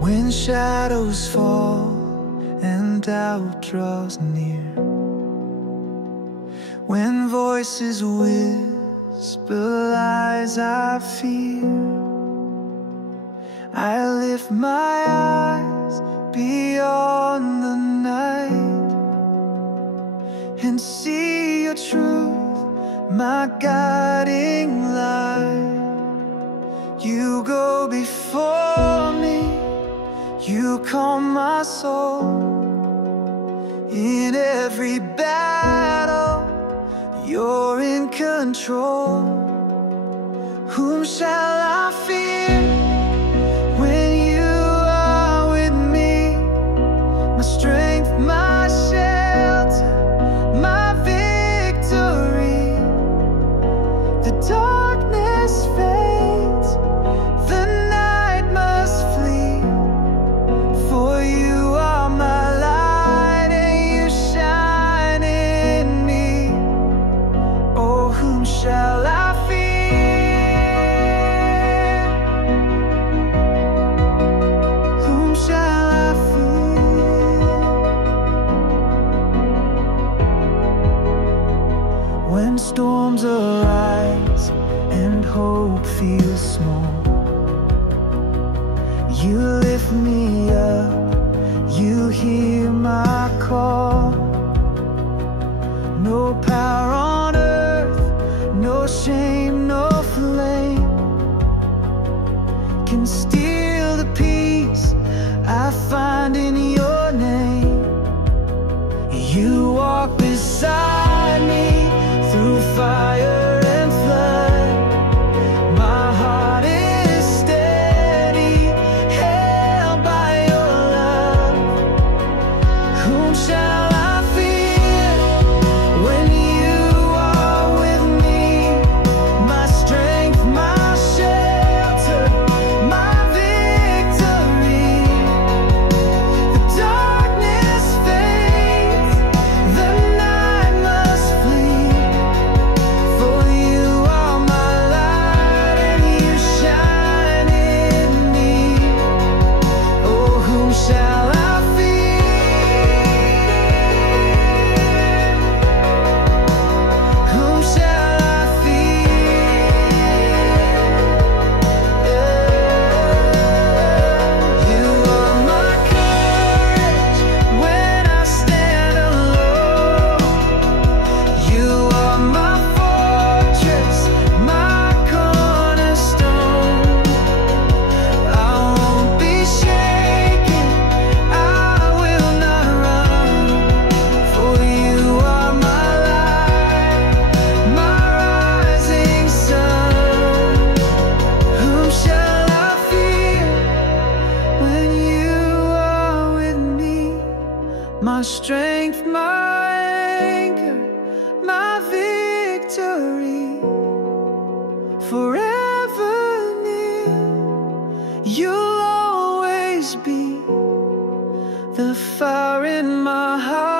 When shadows fall and doubt draws near, when voices whisper lies I fear, I lift my eyes beyond the night and see your truth, my guiding light. You go before me, you calm my soul. In every battle, you're in control. Whom shall I fear when you are with me? My strength, my shelter, my victory. The darkness fades, the night must flee, for you are my light and you shine in me. Oh, whom shall I fear? Whom shall I fear? When storms arise and hope feels small, you lift me up, you hear my call. No power on earth, no shame, no flame can steal the peace I find in your name. You walk beside me through fire and flood. My heart is steady, held by your love. Whom shall I fear when you are with me? My strength, my shelter, my victory. The darkness fades, the night must flee, for you are my light and you shine in me. Oh, whom shall I fear? Whom shall I fear? You are my courage when I stand alone. You are my fortress, my cornerstone. I won't be shaken, I will not run, for you are my light, my rising sun. Whom shall I fear when you are with me? My strength, my anchor, my victory. Forever near, you'll always be the fire in my heart.